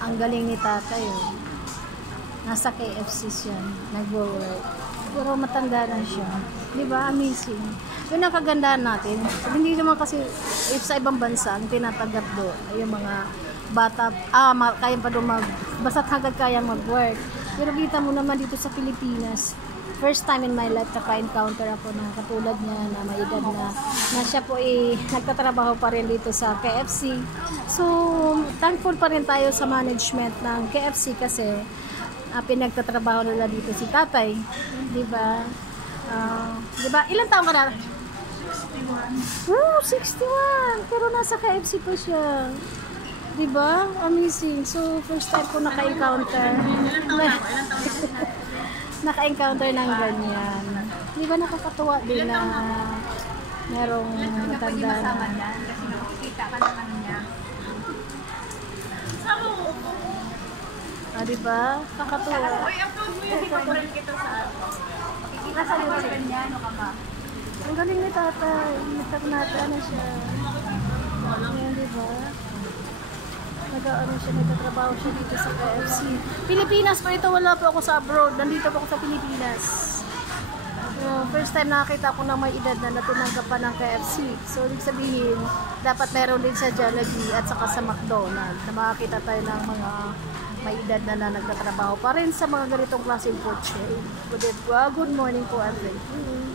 Ang galing ni tatay, oh. Nasa KFC siya, nag-work. Pero matanda na siya. Di ba? Amazing. Yun ang kagandahan natin. Hindi naman kasi, if sa ibang bansa, ang tinatanggap doon ay yung mga bata, kaya pa doon basta't hanggang kaya mag-work. Pero kita mo naman dito sa Pilipinas, first time in my life naka-encounter ako ng katulad niya na may edad na siya po nagtatrabaho pa rin dito sa KFC. So, thankful pa rin tayo sa management ng KFC kasi pinagtatrabaho nila dito si tatay. Diba? Diba? Ilan taong ka na? 61. Oh, 61! Pero nasa KFC pa siya. Diba? Amazing. So, first time ko naka-encounter. Naka-encounter ng ganyan. Diba nakakatuwa din na merong matanda na. Kasi nakikita ka naman niya. Diba? Kakatuwa. Uy, upload mo yung ipag-brand kita sa makikita sa liwa niya. Ano ka ba? Ang galing ni tatay. Nagtagnata na siya. Ayan, diba? Nag-ano siya, nagtatrabaho siya dito sa KFC. Pilipinas pa ito, wala pa ako sa abroad. Nandito pa ako sa Pilipinas. First time nakakita ko ng may edad na natinanggap pa ng KFC. So, ibig sabihin, dapat meron din sa Jollibee at saka sa McDonald's na makakita tayo ng mga may edad na nagtatrabaho pa rin sa mga ganitong klaseng food chain. Good morning po, everyone.